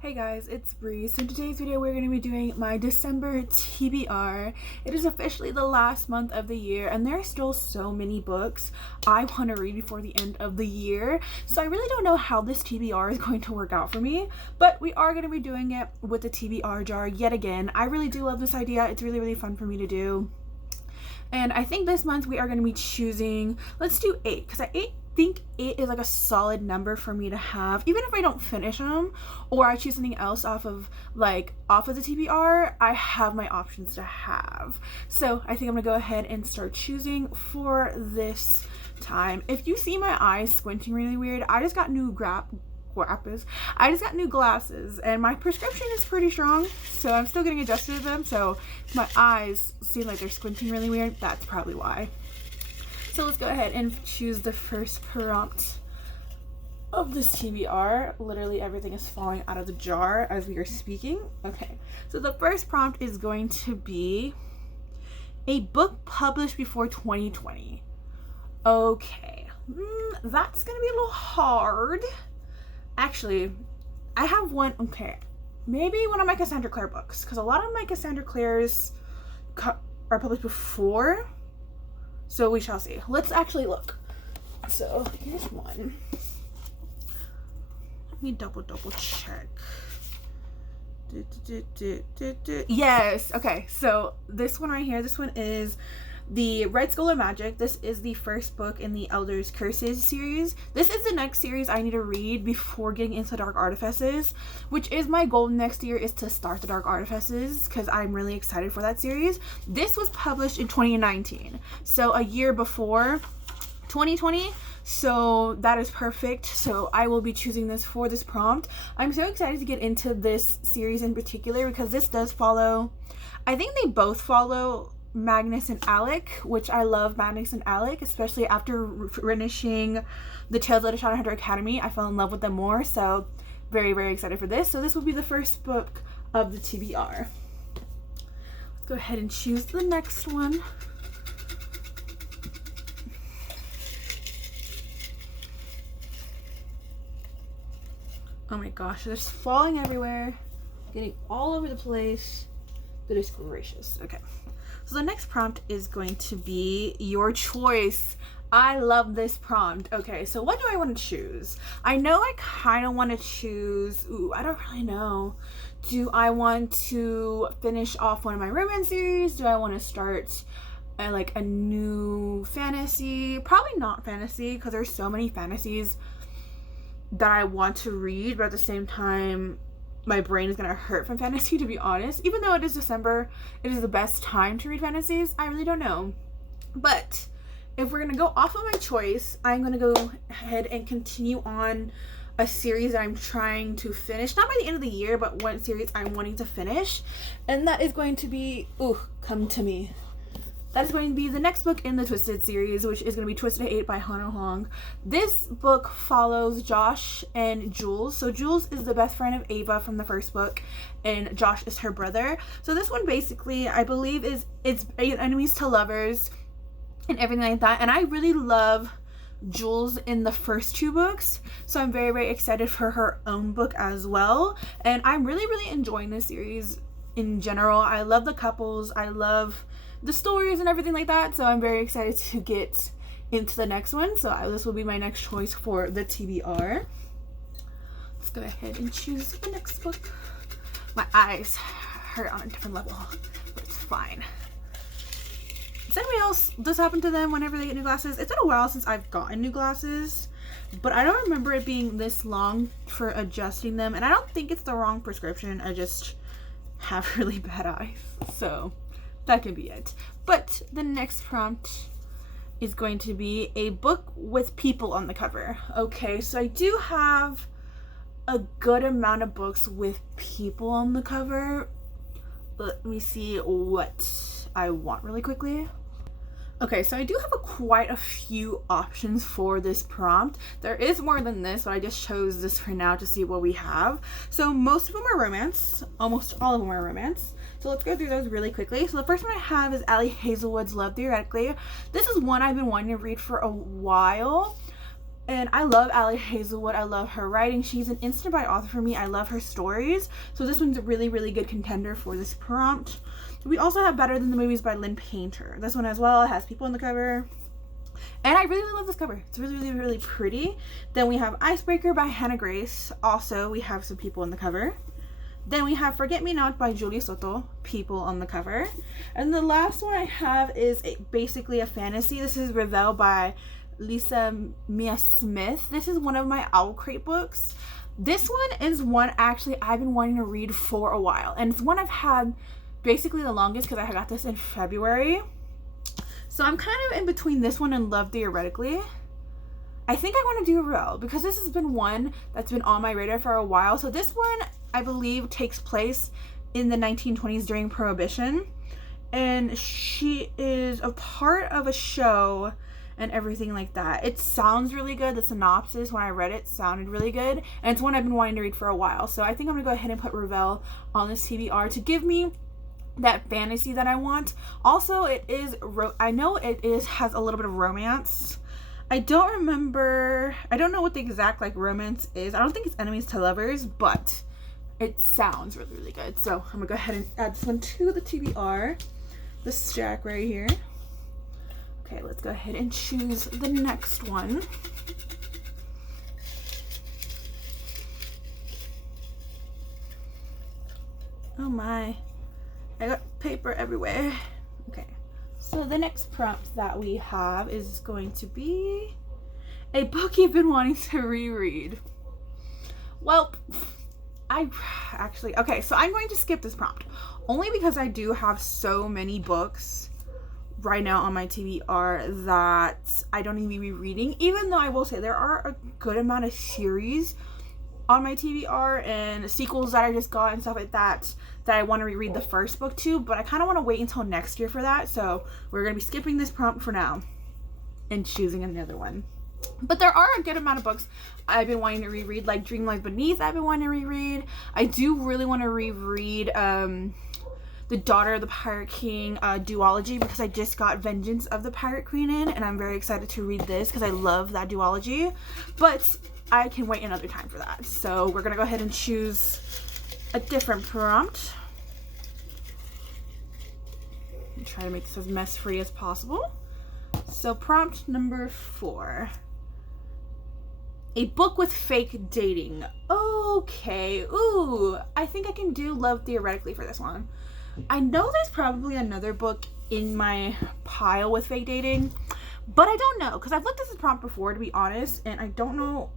Hey guys, it's Bree. So in today's video we're going to be doing my December TBR. It is officially the last month of the year and there are still so many books I want to read before the end of the year. So I really don't know how this TBR is going to work out for me, but we are going to be doing it with the TBR jar yet again. I really do love this idea. It's really fun for me to do. And I think this month we are going to be choosing, let's do 8 because I think 8 is like a solid number for me to have, even if I don't finish them or I choose something else off of the TBR. I have my options to have. So I think I'm gonna go ahead and start choosing for this time. If you see my eyes squinting really weird, I just got new glasses and my prescription is pretty strong, so I'm still getting adjusted to them. So if my eyes seem like they're squinting really weird, that's probably why. So let's go ahead and choose the first prompt of this TBR. Literally everything is falling out of the jar as we are speaking. Okay, so the first prompt is going to be a book published before 2020. Okay, that's gonna be a little hard. Actually, I have one. Okay, maybe one of my Cassandra Clare books, because a lot of my Cassandra Clares are published before. So we shall see. Let's actually look. So here's one. Let me double check. Yes. Okay. So this one right here. This one is the Red Skull of Magic. This is the first book in the Elder's Curses series. This is the next series I need to read before getting into Dark Artifices, which is my goal next year, is to start the Dark Artifices because I'm really excited for that series. This was published in 2019, so a year before 2020. So that is perfect. So I will be choosing this for this prompt. I'm so excited to get into this series in particular because this does follow, I think they both follow Magnus and Alec, which I love Magnus and Alec, especially after finishing the Tales of the Shadowhunter Academy. I fell in love with them more, so very excited for this. So this will be the first book of the TBR. Let's go ahead and choose the next one. Oh my gosh, they're just falling everywhere, getting all over the place. Goodness gracious. Okay. So the next prompt is going to be your choice. I love this prompt. Okay, so what do I want to choose? I know I kind of want to choose, I don't really know. Do I want to finish off one of my romance series? Do I want to start like a new fantasy? Probably not fantasy, because there's so many fantasies that I want to read, but at the same time, my brain is gonna hurt from fantasy, to be honest. Even though it is December, it is the best time to read fantasies. I really don't know. But if we're gonna go off of my choice, I'm gonna go ahead and continue on a series that I'm trying to finish. Not by the end of the year, but one series I'm wanting to finish. And that is going to be, Come to Me. That is going to be the next book in the Twisted series, which is going to be Twisted Hate by Hannah Hong. This book follows Josh and Jules. So Jules is the best friend of Ava from the first book, and Josh is her brother. So this one basically, I believe, it's enemies to lovers and everything like that. And I really love Jules in the first 2 books, so I'm very excited for her own book as well. And I'm really enjoying this series in general. I love the couples. I love the stories and everything like that, so I'm very excited to get into the next one. So this will be my next choice for the TBR. Let's go ahead and choose the next book. My eyes hurt on a different level, but it's fine. Does anybody else, this happen to them whenever they get new glasses? It's been a while since I've gotten new glasses, but I don't remember it being this long for adjusting them, and I don't think it's the wrong prescription. I just have really bad eyes, so that can be it. But the next prompt is going to be a book with people on the cover. Okay, so I do have a good amount of books with people on the cover. Let me see what I want really quickly. Okay, so I do have quite a few options for this prompt. There is more than this, but I just chose this for now to see what we have. So most of them are romance. Almost all of them are romance. So let's go through those really quickly. So the first one I have is Ali Hazelwood's Love Theoretically. This is one I've been wanting to read for a while. And I love Allie Hazelwood. I love her writing. She's an instant buy author for me. I love her stories. So this one's a really, really good contender for this prompt. We also have Better Than the Movies by Lynn Painter. This one as well has people on the cover. And I really, really love this cover. It's really, really, really pretty. Then we have Icebreaker by Hannah Grace. Also, we have some people on the cover. Then we have Forget Me Not by Julie Soto, people on the cover. And the last one I have is basically a fantasy. This is Revel by Lisa Mia Smith. This is one of my Owl Crate books. This one is one actually I've been wanting to read for a while. And it's one I've had basically the longest because I got this in February. So I'm kind of in between this one and Love Theoretically. I think I want to do Revel because this has been one that's been on my radar for a while. So this one, I believe, takes place in the 1920s during Prohibition. And she is a part of a show and everything like that. It sounds really good. The synopsis, when I read it, sounded really good. And it's one I've been wanting to read for a while. So I think I'm going to go ahead and put Revel on this TBR to give me that fantasy that I want. Also, it is, I know it has a little bit of romance. I don't know what the exact romance is. I don't think it's enemies to lovers, but it sounds really, really good. So I'm gonna go ahead and add this one to the TBR. The stack right here. Okay, let's go ahead and choose the next one. Oh my, I got paper everywhere. Okay, so the next prompt that we have is going to be a book you've been wanting to reread. Well, okay, so I'm going to skip this prompt only because I do have so many books right now on my TBR that I don't need to be reading, even though I will say there are a good amount of series on my TBR and sequels that I just got and stuff like that I want to reread the first book to, but I kind of want to wait until next year for that. So we're going to be skipping this prompt for now and choosing another one. But there are a good amount of books I've been wanting to reread, like Dream Lies Beneath I've been wanting to reread. I do really want to reread The Daughter of the Pirate King duology because I just got Vengeance of the Pirate Queen in, and I'm very excited to read this because I love that duology. But I can wait another time for that. So we're going to go ahead and choose a different prompt. And try to make this as mess-free as possible. So prompt number 4. A book with fake dating. Okay. Ooh, I think I can do Love Theoretically for this one. I know there's probably another book in my pile with fake dating, but I don't know because I've looked at this prompt before, to be honest, and I don't know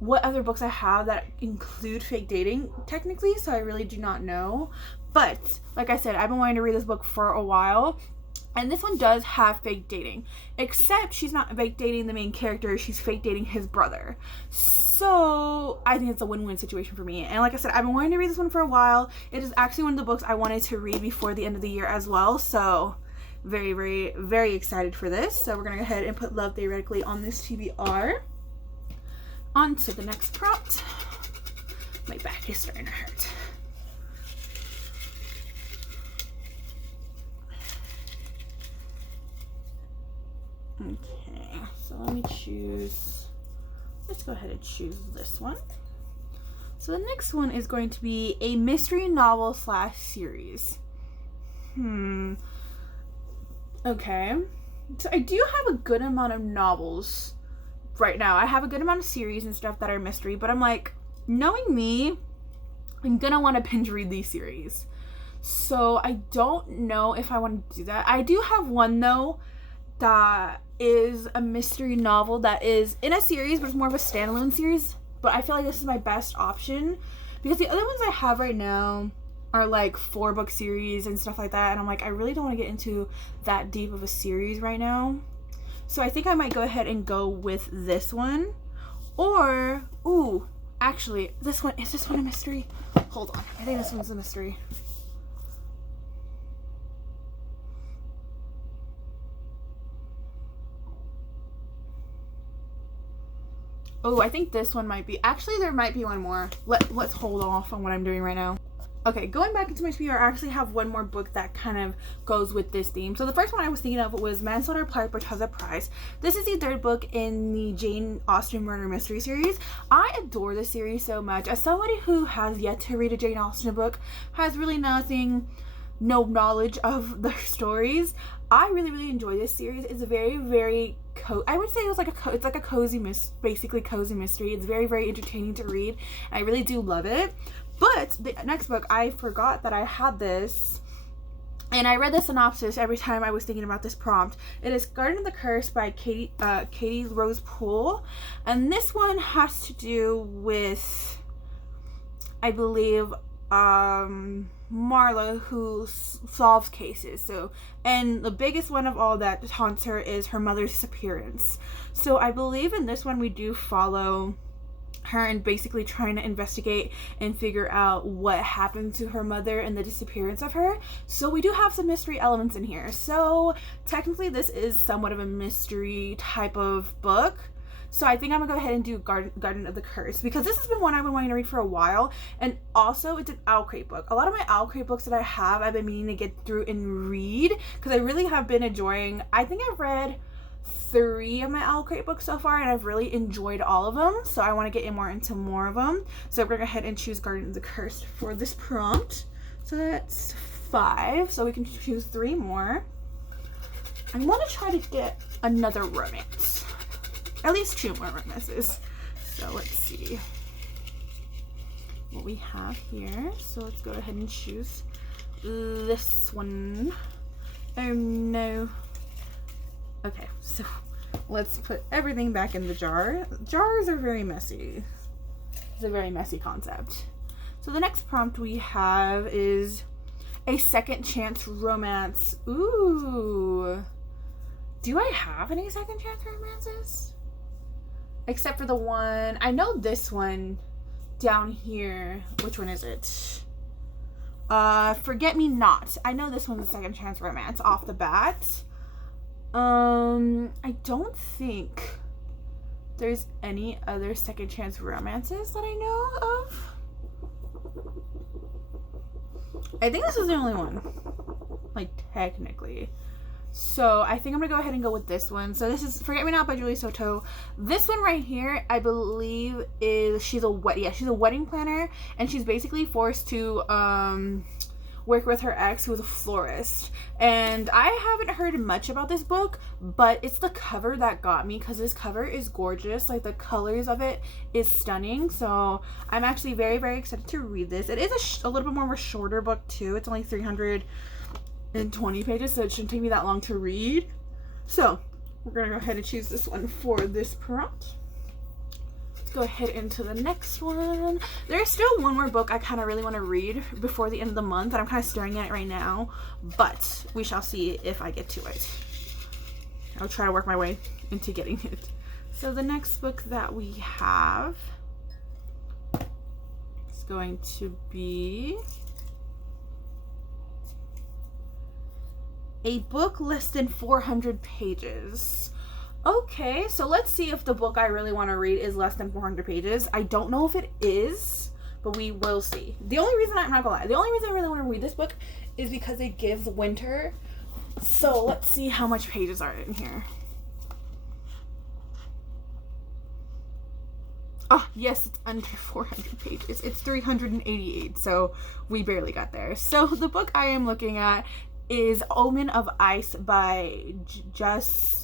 what other books I have that include fake dating technically, so I really do not know. But like I said, I've been wanting to read this book for a while, and this one does have fake dating, except she's not fake dating the main character, she's fake dating his brother. So I think it's a win-win situation for me. And like I said, I've been wanting to read this one for a while. It is actually one of the books I wanted to read before the end of the year as well. So very, very, very excited for this. So we're going to go ahead and put Love Theoretically on this TBR. On to the next prompt. My back is starting to hurt. Okay, so let me choose... Let's go ahead and choose this one. So the next one is going to be a mystery novel / series. Okay. So I do have a good amount of novels right now. I have a good amount of series and stuff that are mystery, but I'm like, knowing me, I'm gonna want to binge read these series. So I don't know if I want to do that. I do have one though that is a mystery novel that is in a series, but it's more of a standalone series. But I feel like this is my best option because the other ones I have right now are like 4-book series and stuff like that. And I'm like, I really don't want to get into that deep of a series right now. So I think I might go ahead and go with this one. Or, ooh, actually, this one, is this one a mystery? Hold on, I think this one's a mystery. Oh, I think this one might be. Actually, there might be one more. Let's hold off on what I'm doing right now. Okay, going back into my TBR, I actually have one more book that kind of goes with this theme. So the first one I was thinking of was Manslaughter by Bertuzza Price. This is the third book in the Jane Austen murder mystery series. I adore this series so much. As somebody who has yet to read a Jane Austen book, has really no knowledge of their stories, I really enjoy this series. It's a very I would say it's like a cozy basically cozy mystery. It's very entertaining to read. I really do love it. But the next book, I forgot that I had this, and I read the synopsis every time I was thinking about this prompt. It is Garden of the Curse by Katie Rose Poole, and this one has to do with, I believe, Marla, who solves cases. So, and the biggest one of all that haunts her is her mother's disappearance. So I believe in this one we do follow her and basically trying to investigate and figure out what happened to her mother and the disappearance of her. So we do have some mystery elements in here. So technically this is somewhat of a mystery type of book. So I think I'm gonna go ahead and do Garden of the Curse, because this has been one I've been wanting to read for a while, and also it's an Owl Crate book. A lot of my Owl Crate books that I have, I've been meaning to get through and read, because I really have been enjoying, I think I've read 3 of my Owl Crate books so far, and I've really enjoyed all of them, so I want to get into more of them. So we're going to go ahead and choose Garden of the Curse for this prompt. So that's 5, so we can choose 3 more. I want to try to get another romance. At least 2 more romances. So let's see what we have here. So let's go ahead and choose this one. Oh no. Okay, so let's put everything back in the jar. Jars are very messy. It's a very messy concept. So the next prompt we have is a second chance romance. Ooh. Do I have any second chance romances? Except for the one, I know this one down here. Which one is it? Forget Me Not. I know this one's a second chance romance off the bat. I don't think there's any other second chance romances that I know of. I think this is the only one, like, technically. So I think I'm gonna go ahead and go with this one. So this is Forget Me Not by Julie Soto. This one right here, I believe, is she's a wedding planner, and she's basically forced to work with her ex, who is a florist. And I haven't heard much about this book, but it's the cover that got me, because this cover is gorgeous. Like, the colors of it is stunning. So I'm actually very excited to read this. It is a little bit more of a shorter book too. It's only 320 pages, so it shouldn't take me that long to read. So we're gonna go ahead and choose this one for this prompt. Go ahead into the next one. There's still one more book I kind of really want to read before the end of the month, and I'm kind of staring at it right now, but we shall see if I get to it. I'll try to work my way into getting it. So the next book that we have is going to be a book less than 400 pages. Okay, so let's see if the book I really want to read is less than 400 pages. I don't know if it is, but we will see. The only reason I'm not gonna lie, the only reason I really want to read this book is because it gives winter. So let's see how much pages are in here. Oh, yes, it's under 400 pages. It's 388, so we barely got there. So the book I am looking at is Omen of Ice by Just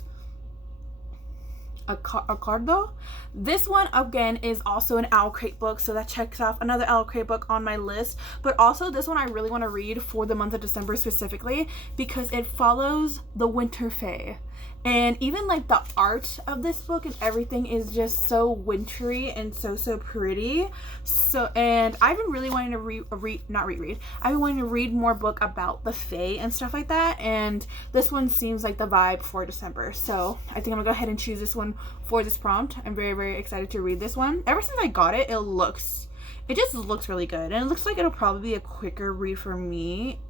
Accardo. This one again is also an Owl Crate book, so that checks off another Owl Crate book on my list. But also this one I really want to read for the month of December specifically, because it follows the Winter Fae. And even like the art of this book and everything is just so wintry and so pretty. So, and I've been really wanting to I've been wanting to read more book about the Fae and stuff like that. And this one seems like the vibe for December. So I think I'm gonna go ahead and choose this one for this prompt. I'm very excited to read this one. Ever since I got it, it just looks really good. And it looks like it'll probably be a quicker read for me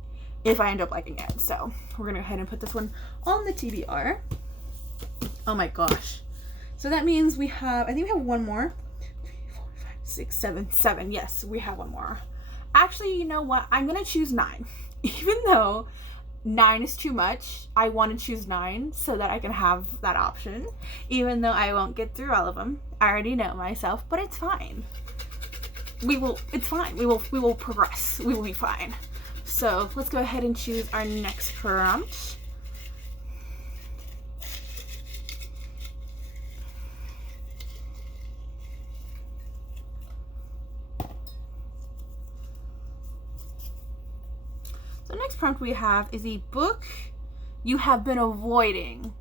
if I end up liking it. So we're gonna go ahead and put this one on the TBR. Oh my gosh. So that means I think we have one more. 2, 3, 4, 5, 6, 7. Yes, we have one more. actually, you know what? I'm going to choose 9. Even though 9 is too much, I want to choose 9 so that I can have that option. Even though I won't get through all of them. I already know myself, but it's fine. It's fine. We will progress. We will be fine. So let's go ahead and choose our next prompt. So the next prompt we have is a book you have been avoiding.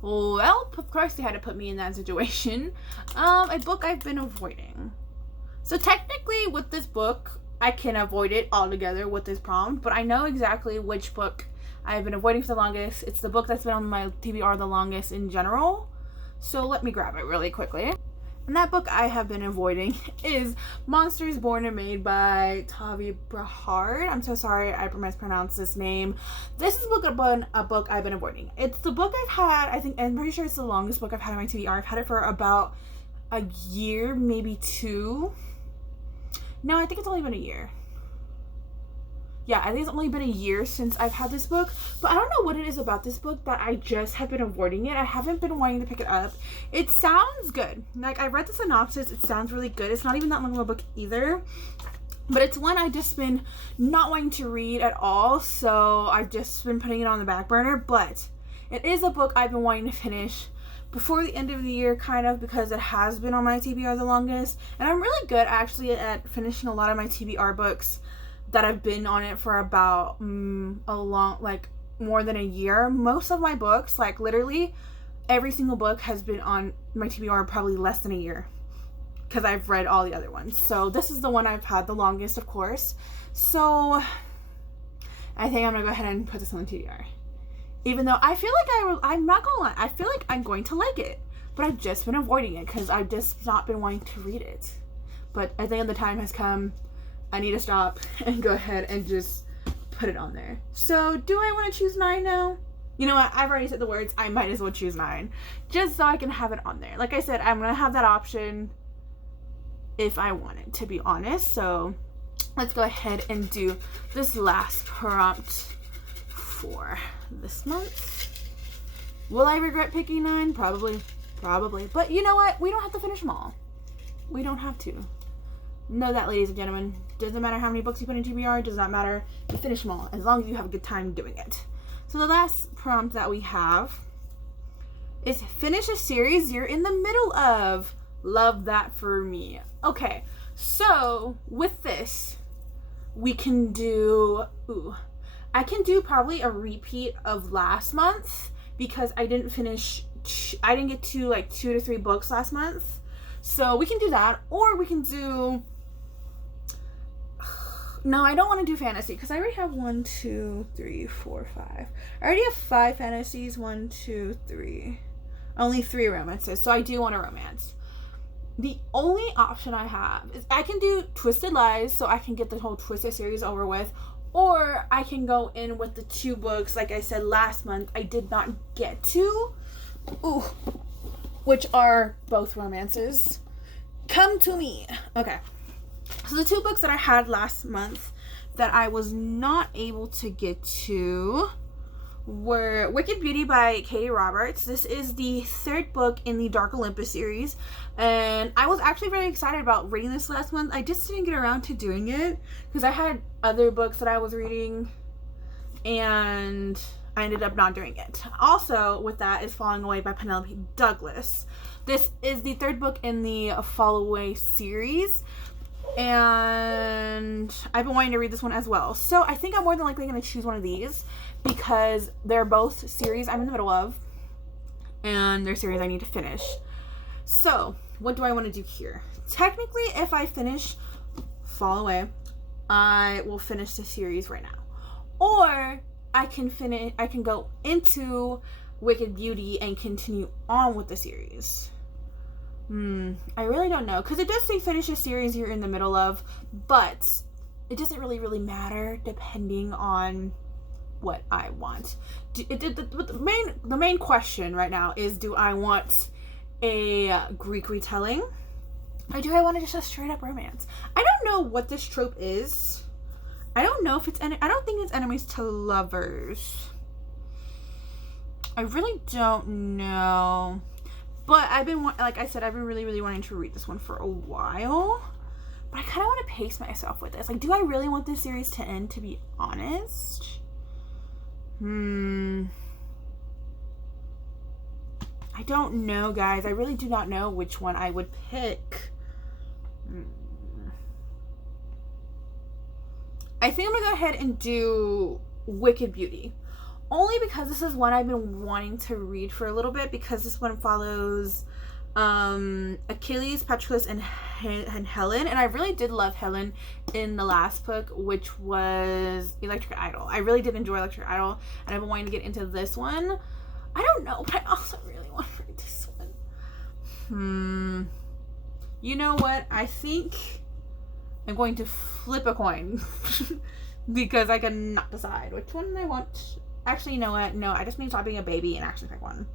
Well, of course they had to put me in that situation. A book I've been avoiding. So technically with this book, I can avoid it altogether with this prompt, but I know exactly which book I've been avoiding for the longest. It's the book that's been on my TBR the longest in general. So let me grab it really quickly. And that book I have been avoiding is Monsters Born and Made by TBR. I'm so sorry I mispronounced this name. This is a book I've been avoiding. It's the book I've had, I'm pretty sure it's the longest book I've had on my TBR. I've had it for about a year, maybe 2. No, I think it's only been a year. Yeah, I think it's only been a year since I've had this book, but I don't know what it is about this book that I just have been avoiding it. I haven't been wanting to pick it up. It sounds good. Like, I read the synopsis. It sounds really good. It's not even that long of a book either, but it's one I've just been not wanting to read at all, so I've just been putting it on the back burner, but it is a book I've been wanting to finish before the end of the year, kind of, because it has been on my TBR the longest, and I'm really good, actually, at finishing a lot of my TBR books that have been on it for about more than a year. Most of my books, like literally every single book has been on my TBR probably less than a year because I've read all the other ones. So this is the one I've had the longest, of course. So I think I'm gonna go ahead and put this on the TBR. Even though I feel like I'm not gonna lie, I feel like I'm going to like it, but I've just been avoiding it because I've just not been wanting to read it. But I think the time has come. I need to stop and go ahead and just put it on there. So do I want to choose 9 now? You know what? I've already said the words. I might as well choose 9 just so I can have it on there. Like I said, I'm going to have that option if I want it, to be honest. So let's go ahead and do this last prompt for this month. Will I regret picking 9? Probably. But you know what? We don't have to finish them all. We don't have to. Know that, ladies and gentlemen. Doesn't matter how many books you put in TBR. Does not matter. You finish them all, as long as you have a good time doing it. So the last prompt that we have is finish a series you're in the middle of. Love that for me. Okay, so with this, we can do... I can do probably a repeat of last month because I didn't get to like 2 to 3 books last month. So we can do that, or we can do... No, I don't want to do fantasy because I already have 1, 2, 3, 4, 5. I already have 5 fantasies. 1, 2, 3. Only 3 romances, so I do want a romance. The only option I have is I can do Twisted Lies, so I can get the whole Twisted series over with, or I can go in with the 2 books, like I said last month, I did not get to, which are both romances. Come to me. Okay. So the 2 books that I had last month that I was not able to get to were Wicked Beauty by Katie Roberts. This is the 3rd book in the Dark Olympus series, and I was actually very excited about reading this last month. I just didn't get around to doing it because I had other books that I was reading and I ended up not doing it. Also with that is Falling Away by Penelope Douglas. This is the 3rd book in the Fall Away series, and I've been wanting to read this one as well. So I think I'm more than likely going to choose one of these because they're both series I'm in the middle of, and they're series I need to finish. So what do I want to do here? Technically, if I finish Fall Away, I will finish the series right now. Or I can go into Wicked Beauty and continue on with the series. I really don't know, because it does say finish a series you're in the middle of, but it doesn't really matter depending on what I want. The main question right now is, do I want a Greek retelling, Or do I want just a straight up romance? I don't know what this trope is. I don't know if it's I don't think it's enemies to lovers. I really don't know. But I've been, like I said, I've been really wanting to read this one for a while. But I kind of want to pace myself with this. Like, do I really want this series to end, to be honest? I don't know, guys. I really do not know which one I would pick. I think I'm going to go ahead and do Wicked Beauty. Only because this is one I've been wanting to read for a little bit, because this one follows Achilles, Patroclus, and Helen. And I really did love Helen in the last book, which was Electric Idol. I really did enjoy Electric Idol, and I've been wanting to get into this one. I don't know, but I also really want to read this one. You know what? I think I'm going to flip a coin because I cannot decide which one I want. Actually, you know what? No, I just need to stop being a baby and actually pick one.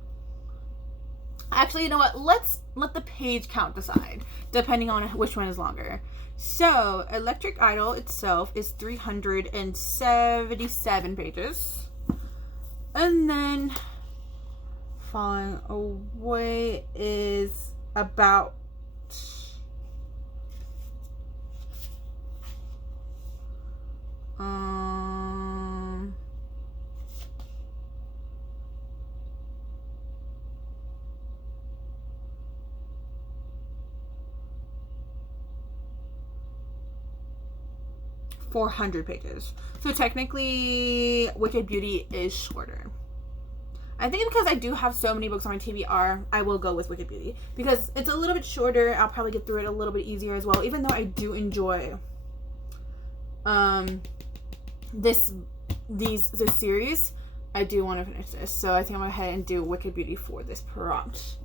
Actually, you know what? Let's let the page count decide, depending on which one is longer. So, Electric Idol itself is 377 pages. And then Falling Away is about 400 pages. So technically, Wicked Beauty is shorter. I think because I do have so many books on my TBR, I will go with Wicked Beauty. Because it's a little bit shorter, I'll probably get through it a little bit easier as well. Even though I do enjoy this series, I do want to finish this. So I think I'm going to go ahead and do Wicked Beauty for this prompt.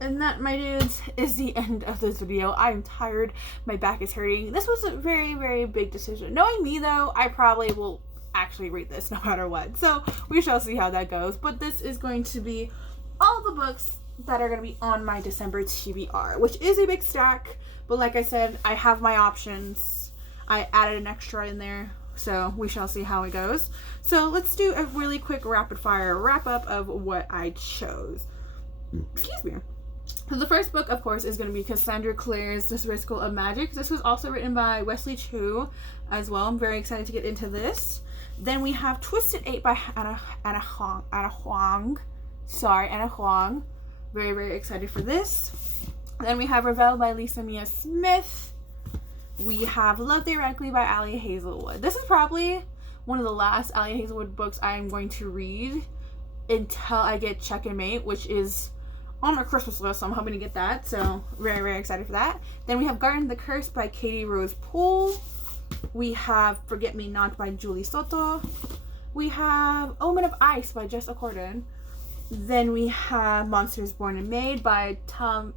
And that, my dudes, is the end of this video. I'm tired. My back is hurting. This was a very big decision. Knowing me, though, I probably will actually read this no matter what. So we shall see how that goes. But this is going to be all the books that are going to be on my December TBR, which is a big stack. But like I said, I have my options. I added an extra in there. So we shall see how it goes. So let's do a really quick rapid fire wrap up of what I chose. Excuse me. So the first book, of course, is going to be Cassandra Clare's The School of Magic. This was also written by Wesley Chu as well. I'm very excited to get into this. Then we have Twisted 8 by Anna Huang. Very excited for this. Then we have Revel by Lisa Mia Smith. We have Love Theoretically by Ali Hazelwood. This is probably one of the last Ali Hazelwood books I am going to read until I get Check and Mate, which is on my Christmas list, so I'm hoping to get that. So very excited for that. Then we have Garden the Curse by Katie Rose Poole. We have Forget Me Not by Julie Soto. We have Omen of Ice by Jess Accordon. Then we have Monsters Born and Made by Tommy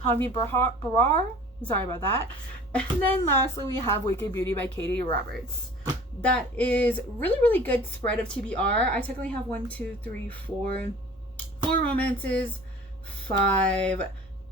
Barrar. Sorry about that. And then lastly, we have Wicked Beauty by Katie Roberts. That is really good spread of TBR. I technically have 4 romances, 5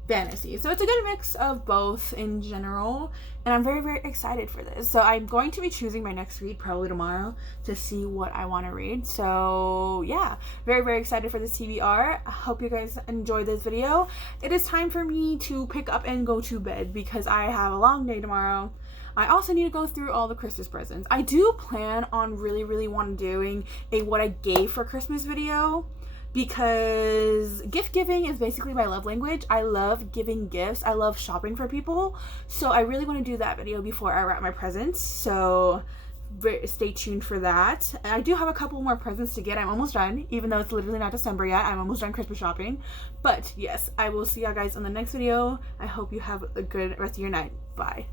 fantasy. So it's a good mix of both in general, and I'm very excited for this. So I'm going to be choosing my next read probably tomorrow to see what I want to read. So yeah, very excited for this TBR. I hope you guys enjoyed this video. It is time for me to pick up and go to bed because I have a long day tomorrow. I also need to go through all the Christmas presents. I do plan on really want doing a what I gave for Christmas video, because gift giving is basically my love language. I love giving gifts. I love shopping for people. So I really want to do that video before I wrap my presents. So stay tuned for that. And I do have a couple more presents to get. I'm almost done, even though it's literally not December yet. I'm almost done Christmas shopping. But yes, I will see y'all guys in the next video. I hope you have a good rest of your night. Bye.